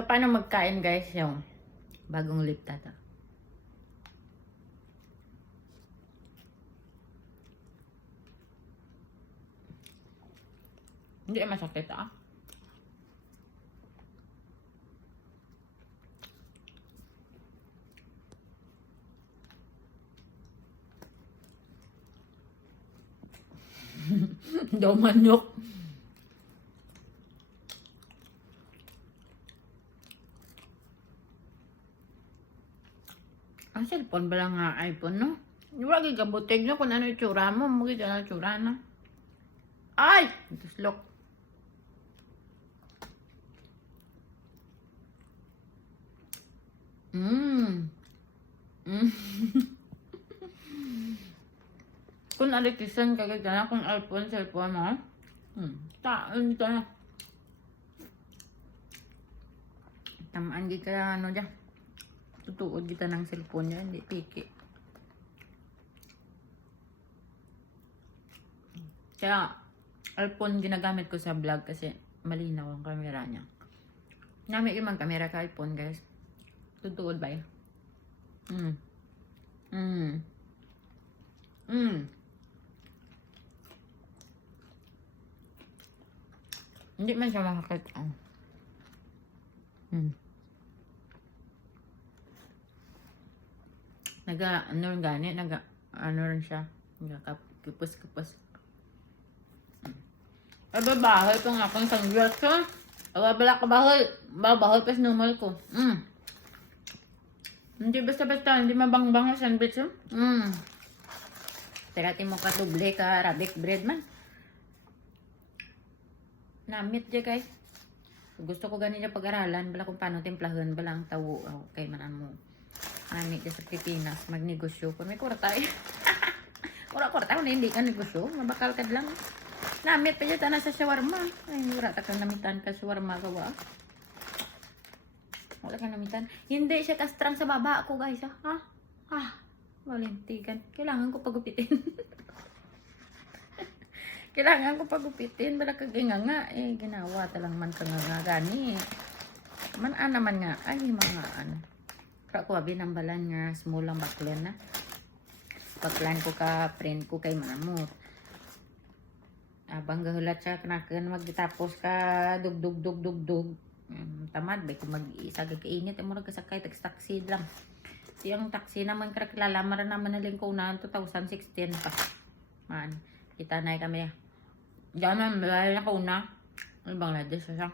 So, paano magkain guys yung bagong lip tata? Hindi masakit ah. Daw manok. Ang cellphone ba lang nga iPhone, no? Wagi ka butig no kung ano yung tsura mo. Magi ka na tsura na. Ay! Tuslok. Mm. Kung alitisan ka na kung iPhone, cellphone mo. Taan ka na. Tamaan di ka ano dyan. Tutuod kita ng cellphone niya, hindi piki. Kaya, iPhone ginagamit ko sa vlog kasi malinaw ang camera niya. Namit yung camera ka iPhone guys. Tutuod ba yun? Hindi man siya makakit. Ano rin gani, ano rin siya. Nagkakapus-kapus. Ay, babahoy itong akong sunglass ko. Wala ka bahoy. Babahoy pa normal ko. Hindi basta-basta, hindi mabangbang yung sandwich. Terati mo ka tuble ka, Arabic bread man. Namit dyan guys. Gusto ko ganito pag-aralan. Bala kung paano timplahan. Bala ang tawo. Okay, manan mo. Namit dyan sa Pilipinas. Magnegosyo. Kung may kwarta eh. Kwarta kung hindi ka negosyo. Mabakal ka lang. Namit pa dyan na sa shawarma. Ay, wala ta kang namitan ka shawarma gawa. Wala kang namitan. Hindi siya kastrang sa baba ako guys. Ha? Walintigan. Kailangan ko pagupitin. Kailangan ko pagupitin. Bala kaginganga. Ginawa talang man kang nga gani. Naman nga. Ay, mga ano. Kaya ko abin ang balan nga. Small lang baklan na. Baklan ko ka, friend ko kay manamot. Abang gahulat siya. Kanakan magtapos ka. Dug. Tamad. Bay kung mag-isagay kainit. Ay mo nagkasakay. Taxi lang. Yung taxi naman kakilala. Mara naman na lingkunan. 2016 pa. Man. Kita na kami. Diyan man, malala na kauna. Bangladesh siya.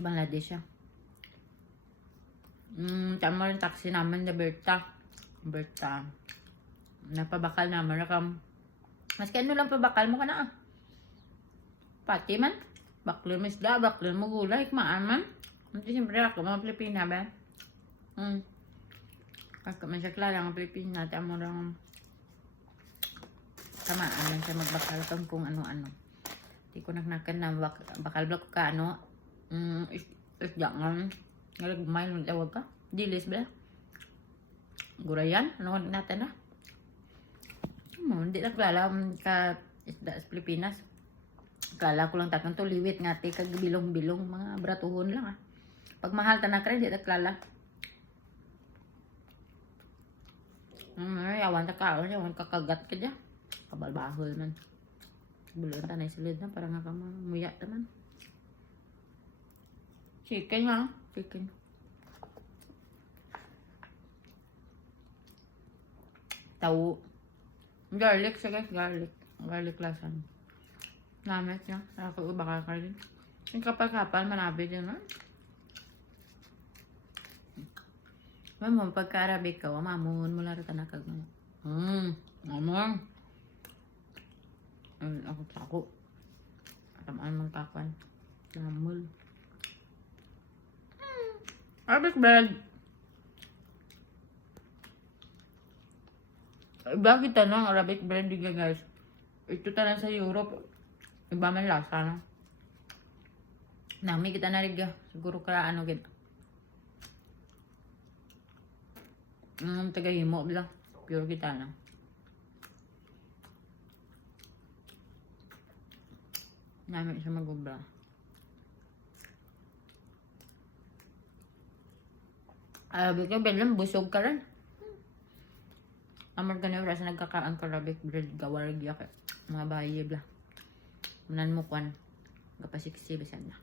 Bangladesh siya. Tama rin taxi naman na Berta. Napabakal naman na kam. Maski ano lang pabakal mo ka na Pati man. Baklo mo isda, baklo mo gulay. Kumaan man. Hindi siyempre ako mga Pilipina ba? Kasi man siya klala ng Pilipina. Tama lang. Tamaan lang siya magbakal kung ano-ano. Hindi ko naknakan na bakal blok ka ano. Isda nga. Ngalagmay nung tawag ka. Dilis ba? Gurayan. Ano natin na? Hindi na klala ka isda sa Pilipinas. Klala ko lang takang to liwit nga kag bilong-bilong mga bratuhon lang Pag mahal ta na kre, hindi na klala. Yawan ta ka. Yawan kakagat ka dyan. Kabalbahol man. Bulan tanay silid na para nga ka muya naman. Chicken nga. Chicken. Tawo. Garlic siya guys. Garlic lasan. Namit niya. Ako bakal ka rin. Yung kapal-kapal manabi din na. Mamo pagka-Arabic ka. Mamuhon mo lang rin tanakag mo. Mamon. Ako. Tamaan mong kakan. Lamul. Arabic bread. Iba kita ng Arabic bread diga guys. Ito tanan sa Europe. Iba man lasa na. Nami kita na riga. Siguro ka ano gid. Tagahimo bla. Pure kita na. Namin siya magubra. Arabic bread lang, busog ka rin. Amar ka na oras nagkakaan ka Arabic bread, gawarag yak. Mga bahay bla. Manan mo kwan. Kapasiksi bisan na.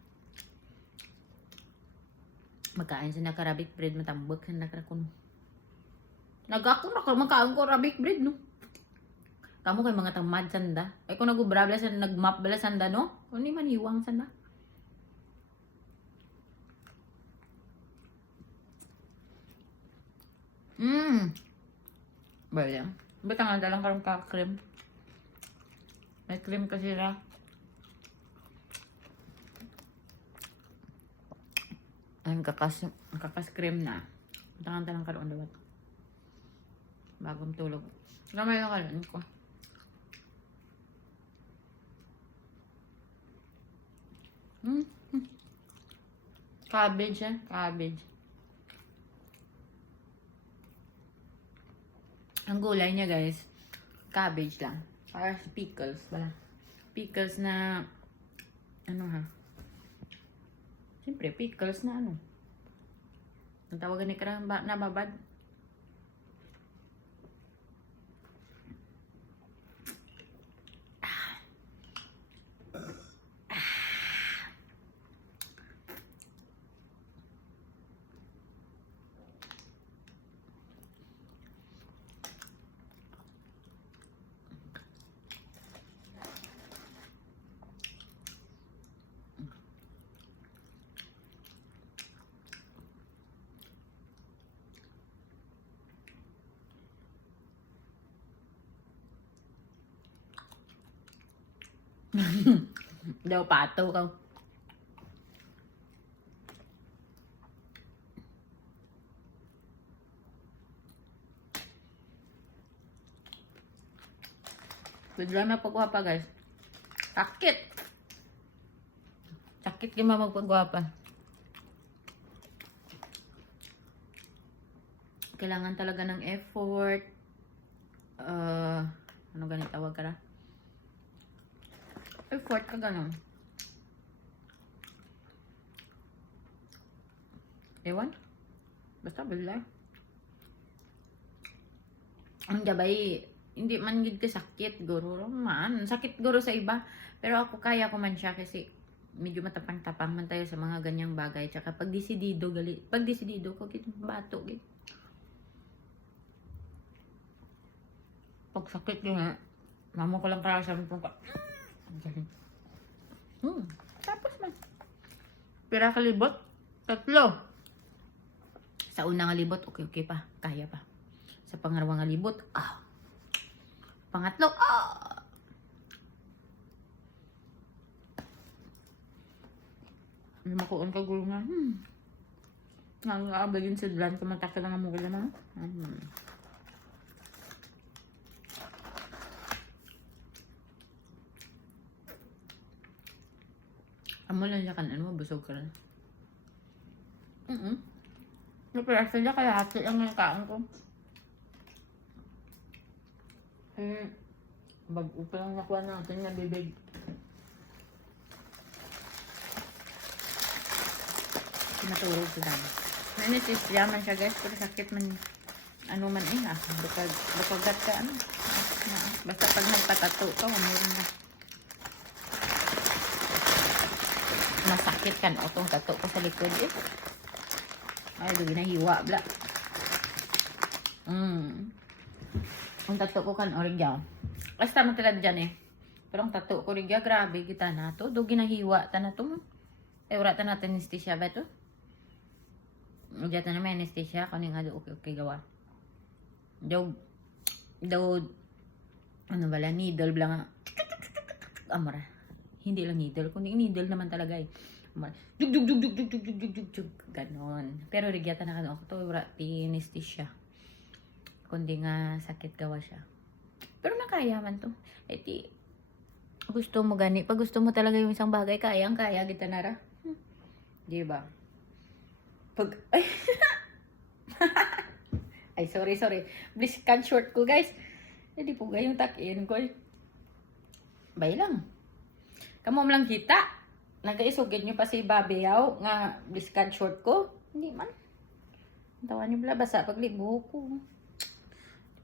Magkain sa naka-Arabic bread, matambok sa nakakuno. Nagako na ka magkaon ko Arabic bread, no? Kamu kay mga tamad sanda. Ay kung nag-ubrabla sa nag-map bala sanda, no? Kung ni maniwang sanda. Baya. Ba't ang dalang karong ka-cream? May cream kasi ra. Ang kakas cream na. Ba't ang dalang karong dawat? Bagong tulog. Gamay na kalan ko. Cabbage cabbage. Ang gulay niya guys, cabbage lang. Para pickles, wala. Pickles na, ano ha? Siyempre, pickles na ano. Ang tawagan ni karang nababad. Daw pato ka. Bigla na pagwapa guys. Sakit. Sakit yung magpagwapa. Kailangan talaga ng effort. Ano ganit tawag ka na? Effort ka ganun. Ewan. Basta bigla. Ang gabay, hindi man gid ka sakit guro man. Sakit guro sa iba. Pero ako kaya ko man siya kasi medyo matapang-tapang man tayo sa mga ganyang bagay. Tsaka pag desidido ko gid bato gid. Pag sakit yun mamo ko lang karasan po ka. Tapos man. Pira ka libot? 3. Sa unang libot, okay pa. Kaya pa. Sa pangalawang libot, Pangatlo, Makuon ka gulo nga. Nangangabagin sa dlan ka matakal nga mo kailan na. Amo lang siya kanan mo, busog ka rin. Napirasa niya kaya hati ang nakaon ko. Bago pa lang nakuha natin na bibig. Matulog sa dami. Nanisisya man siya guys, pero sakit man. Ano man bukagat ka ano. Basta pag nagpatato ka, umurin na. Masakit kan otong tato ko sa likod Ay, lugi na hiwa bla. Ang tato ko kan origya. Basta man tilad dyan Pero ang tato ko origya, grabe kita na to. Dugi na hiwa ta na to. Wala ta natin anesthesia ba to? Diyan na may anesthesia. Kung nga okay gawa. Daw, ano bala, needle blang. Amara. Hindi lang needle, kundi needle naman talaga Jug. Ganon. Pero rigyata na ako to, wala anesthesia. Kundi nga sakit gawa siya. Pero nakaya man to. Gusto mo gani. Pag gusto mo talaga yung isang bagay, kaya kita nara. Diba? Pag, ay, sorry. Please cut short ko, guys. Hindi po gayong takin ko. Bay lang. Kamu lang kita. Nagaisugid nyo pa si Babiyaw nga please cut short ko. Hindi man. Tawa niyo pala, basa paglibo ko.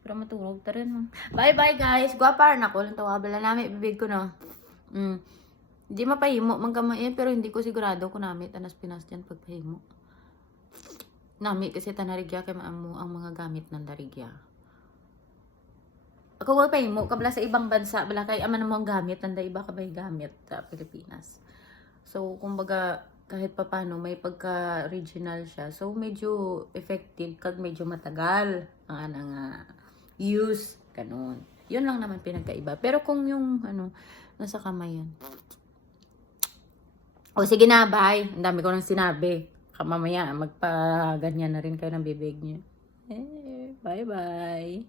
Pero maturog ta rin. Bye-bye guys. Guwapar na ko. Lang tawa bala namin. Bibig ko na. Hindi mapahimo. Magkamay pero hindi ko sigurado kung namit. Anas Pinas dyan pagpahimo. Namit kasi tanarigya kay maamu ang mga gamit ng darigya. Ako mapahimo. Kabla sa ibang bansa. Bala kay aman mo ang gamit. Nanda iba ka ba yung gamit sa Pilipinas. So, kumbaga, kahit papano may pagka-regional siya. So, medyo effective kag medyo matagal ang anang use. Ganun. Yun lang naman pinagkaiba. Pero kung yung, nasa kamay yan. O, sige na, bye. Ang dami ko nang sinabi. Mamaya, magpa-ganyan na rin kayo ng bibig niyo. Bye-bye.